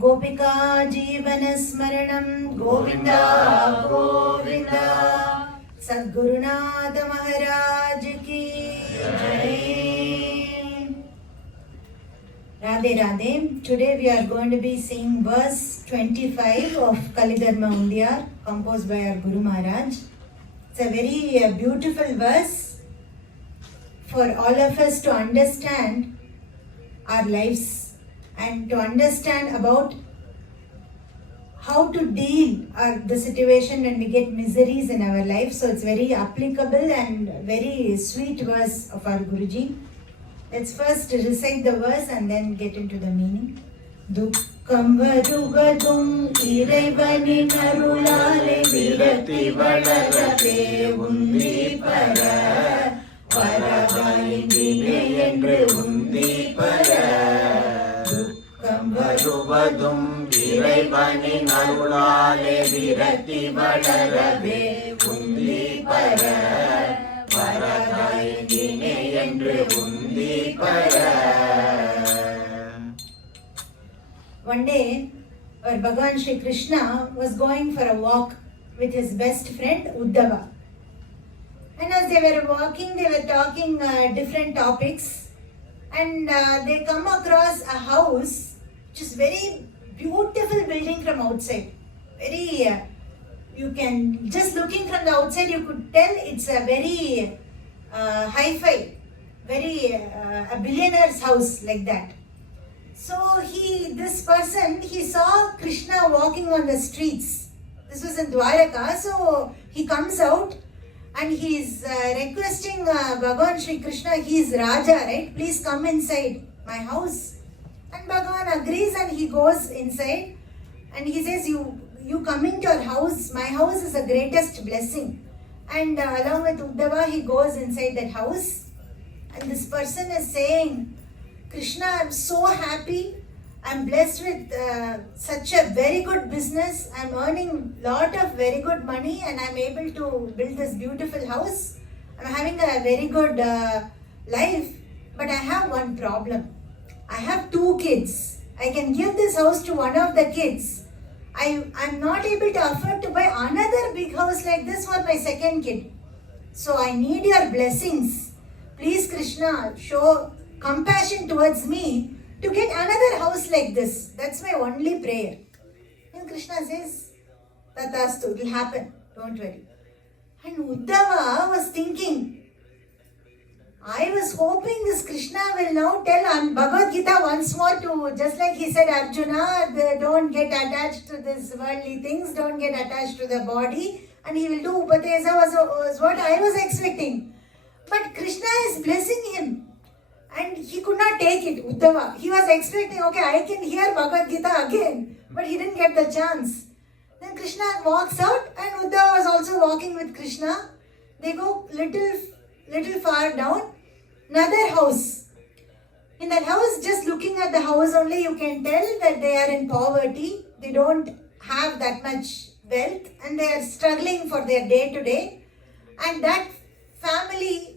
गोपिका जीवनस्मरणं गोविंदा गोविंदा सद्गुरुनाथ महाराज की जय. Radhe Radhe. Today we are going to be seeing verse 25 of Kalidharma Undiyar, composed by our Guru Maharaj. It's a very beautiful verse for all of us to understand our lives and to understand about how to deal the situation when we get miseries in our life. So it's very applicable and very sweet verse of our Guruji. Let's first recite the verse and then get into the meaning. Dukkam Varuvadhum Iraivanin Arulale Virati Valarave Undiyar Varuvadhum என்று Dukkam Varuvadhum Iraivanin Arulale Virati Valarave Undiyar One day, our Bhagavan Shri Krishna was going for a walk with his best friend Uddhava. And as they were walking, they were talking different topics, and they come across a house which is very beautiful building from outside. Very, you can, just looking from the outside, you could tell it's a very hi-fi, very a billionaire's house like that. So this person saw Krishna walking on the streets. This was in Dwaraka. So he comes out and he is requesting Bhagavan Shri Krishna. He is Raja, right? Please come inside my house. And Bhagavan agrees and he goes inside and he says, you coming to our house, my house is the greatest blessing. And along with Uddhava, he goes inside that house. And this person is saying, Krishna, I'm so happy. I'm blessed with such a very good business. I'm earning a lot of very good money and I'm able to build this beautiful house. I'm having a very good life. But I have one problem. I have 2 kids. I can give this house to one of the kids. I'm not able to afford to buy another big house like this for my second kid. So I need your blessings. Please, Krishna, show compassion towards me to get another house like this. That's my only prayer. And Krishna says, Tatastu, it will happen. Don't worry. And Uddhava was thinking, I was hoping this Krishna will now tell Bhagavad Gita once more to, just like he said, Arjuna, don't get attached to these worldly things, don't get attached to the body, and he will do Upatesa was what I was expecting. But Krishna is blessing him. And he could not take it, Uddhava. He was expecting, okay, I can hear Bhagavad Gita again. But he didn't get the chance. Then Krishna walks out and Uddhava was also walking with Krishna. They go little far down. Another house. In that house, just looking at the house only, you can tell that they are in poverty. They don't have that much wealth and they are struggling for their day to day. And that family,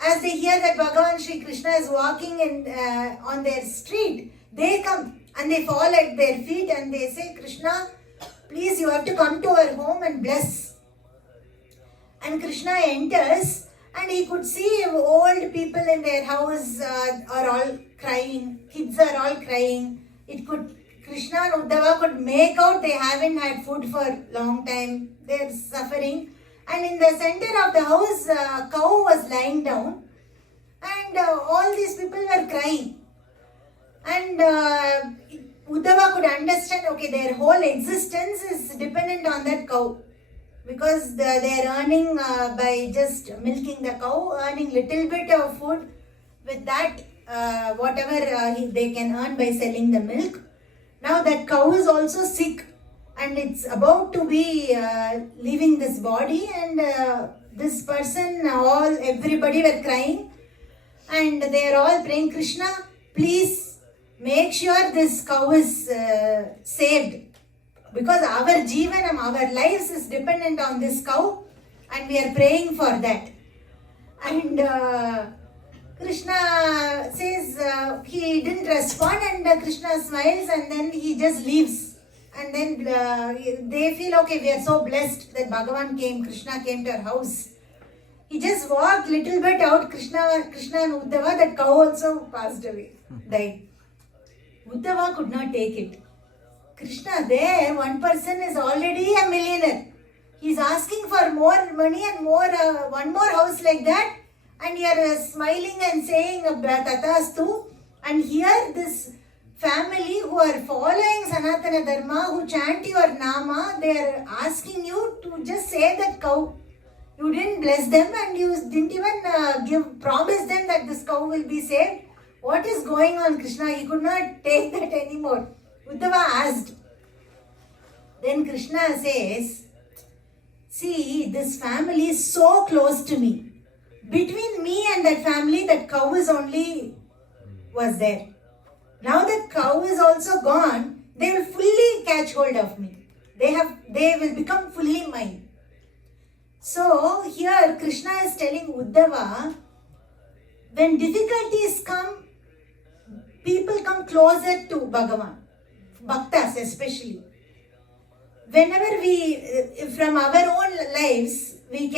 as they hear that Bhagavan Shri Krishna is walking on their street, they come and they fall at their feet and they say, Krishna, please, you have to come to our home and bless. And Krishna enters and he could see old people in their house are all crying, kids are all crying. Krishna and Uddhava could make out they haven't had food for a long time. They're suffering. And in the center of the house, a cow was lying down. And all these people were crying. And Uddhava could understand, okay, their whole existence is dependent on that cow. Because they are earning by just milking the cow, earning little bit of food. With that, whatever they can earn by selling the milk. Now that cow is also sick. And it's about to be leaving this body, and this person, everybody were crying, and they are all praying, Krishna, please make sure this cow is saved, because our jivanam, our lives is dependent on this cow, and we are praying for that. And Krishna says he didn't respond, and Krishna smiles, and then he just leaves. And then they feel, okay, we are so blessed that Bhagavan came, Krishna came to our house. He just walked little bit out, Krishna and Uddhava, that cow also passed away, died. Uddhava could not take it. Krishna, there, one person is already a millionaire. He's asking for more money and more, one more house like that. And you are smiling and saying, Tatastu. And here this family who are following Sanatana Dharma, who chant your Nama, they are asking you to just save that cow. You didn't bless them and you didn't even promise them that this cow will be saved. What is going on, Krishna? He could not take that anymore. Uddhava asked. Then Krishna says, see, this family is so close to me. Between me and that family, that cow is only was there. Now that cow is also gone, they will fully catch hold of me. They will become fully mine. So here Krishna is telling Uddhava, when difficulties come, people come closer to Bhagavan, bhaktas especially. Whenever from our own lives, we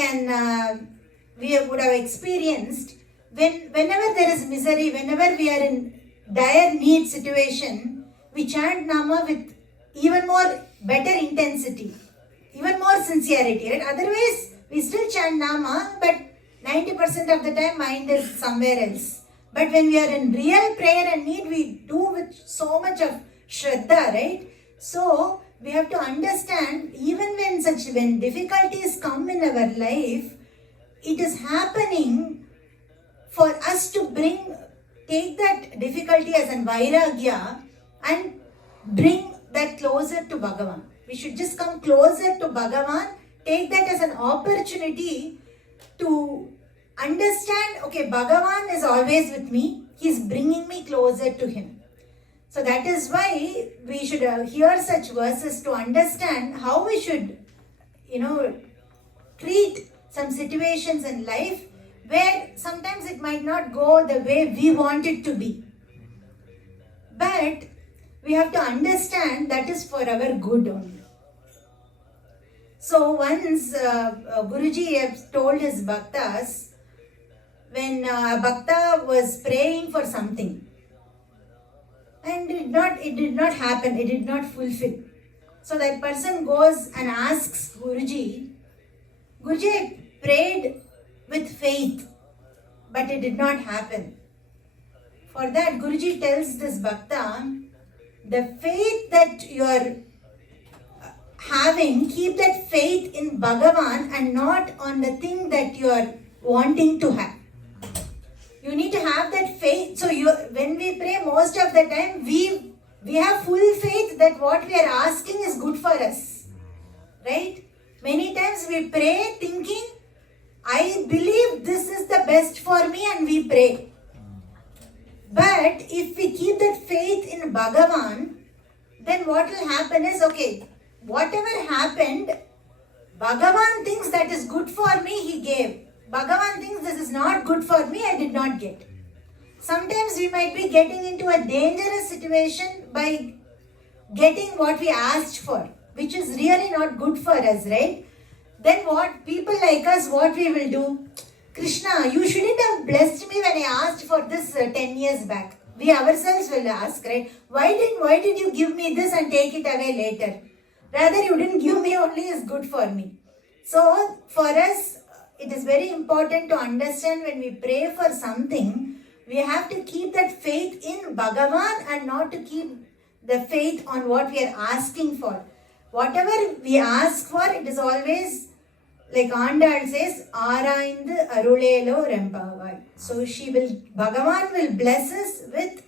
would have experienced, whenever there is misery, whenever we are in dire need situation, we chant Nama with even more better intensity, even more sincerity, right? Otherwise, we still chant Nama, but 90% of the time mind is somewhere else. But when we are in real prayer and need, we do with so much of Shraddha, right? So, we have to understand, even when difficulties come in our life, it is happening for us to take that difficulty as an vairagya and bring that closer to Bhagavan. We should just come closer to Bhagavan, take that as an opportunity to understand, okay, Bhagavan is always with me, he is bringing me closer to him. So that is why we should hear such verses to understand how we should, treat some situations in life where sometimes it might not go the way we want it to be. But we have to understand that is for our good only. So once Guruji told his bhaktas, when a bhakta was praying for something, and it did not happen, it did not fulfill. So that person goes and asks Guruji, I prayed with faith, but it did not happen. For that, Guruji tells this bhakta, the faith that you are having, keep that faith in Bhagavan and not on the thing that you are wanting to have. You need to have that faith. So when we pray, most of the time, we have full faith that what we are asking is good for us. Right? Many times we pray thinking, I believe this is the best for me, and we pray. But if we keep that faith in Bhagavan, then what will happen is, okay, whatever happened, Bhagavan thinks that is good for me, he gave. Bhagavan thinks this is not good for me, I did not get. Sometimes we might be getting into a dangerous situation by getting what we asked for, which is really not good for us, right? Then what people like us, what we will do? Krishna, you shouldn't have blessed me when I asked for this 10 years back. We ourselves will ask, right? Why did you give me this and take it away later? Rather, you didn't give me only is good for me. So, for us, it is very important to understand when we pray for something, we have to keep that faith in Bhagavan and not to keep the faith on what we are asking for. Whatever we ask for, it is always, like Andal says, Araindu Arulale Rempavai. So Bhagavan will bless us with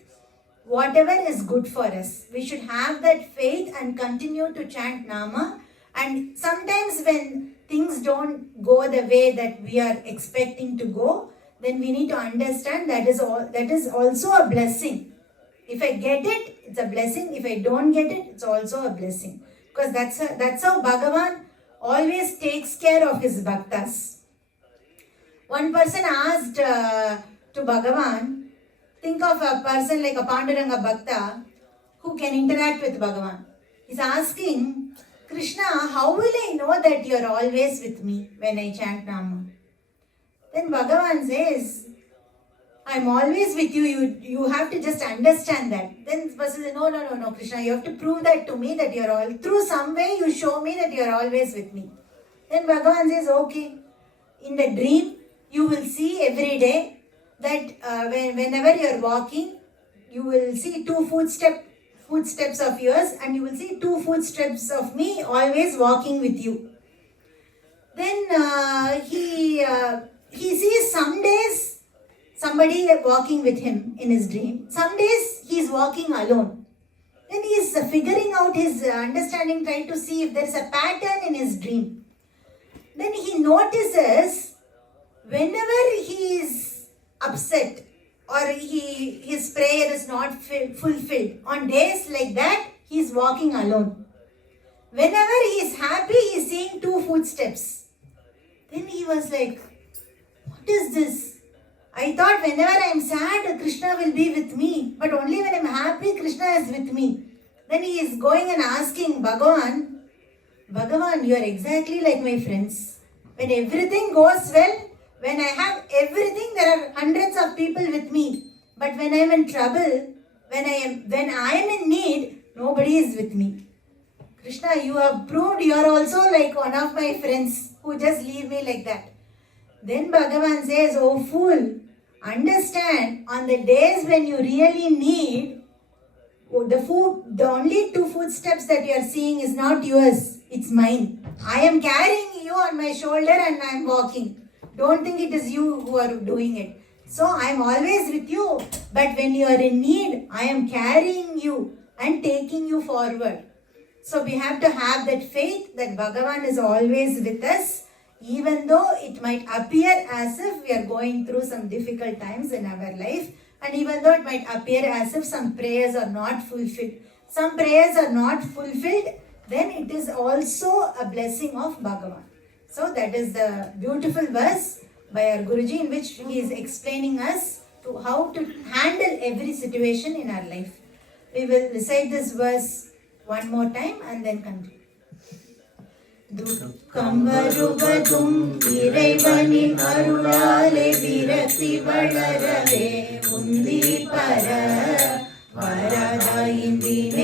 whatever is good for us. We should have that faith and continue to chant Nama. And sometimes when things don't go the way that we are expecting to go, then we need to understand that is also a blessing. If I get it, it's a blessing. If I don't get it, it's also a blessing. Because that's how Bhagavan always takes care of his bhaktas. One person asked to Bhagavan, think of a person like a Panduranga Bhakta who can interact with Bhagavan. He's asking, Krishna, how will I know that you're always with me when I chant Nama? Then Bhagavan says, I'm always with you. You have to just understand that. Then the person says, no, Krishna, you have to prove that to me that you're all, through some way you show me that you're always with me. Then Bhagavan says, okay, in the dream, you will see every day that whenever you're walking, you will see two footsteps of yours, and you will see two footsteps of me always walking with you. Then he sees some days somebody walking with him in his dream. Some days he's walking alone. Then he is figuring out his understanding, trying to see if there is a pattern in his dream. Then he notices whenever he is upset or his prayer is not fulfilled, on days like that, he is walking alone. Whenever he is happy, he is seeing two footsteps. Then he was like, what is this? I thought whenever I am sad, Krishna will be with me. But only when I am happy, Krishna is with me. Then he is going and asking Bhagavan, you are exactly like my friends. When everything goes well, when I have everything, there are hundreds of people with me. But when I am in trouble, when I am in need, nobody is with me. Krishna, you have proved you are also like one of my friends who just leave me like that. Then Bhagavan says, oh fool, understand, on the days when you really need, the only two footsteps that you are seeing is not yours, it's mine. I am carrying you on my shoulder and I am walking. Don't think it is you who are doing it. So I am always with you, but when you are in need, I am carrying you and taking you forward. So we have to have that faith that Bhagavan is always with us, even though it might appear as if we are going through some difficult times in our life, and even though it might appear as if some prayers are not fulfilled. Some prayers are not fulfilled, then it is also a blessing of Bhagavan. So that is the beautiful verse by our Guruji, in which he is explaining us to how to handle every situation in our life. We will recite this verse one more time and then continue. Dukkam Varuvadhum Iraivanin Arulale Virakti Valarave Undiyar Varada Indina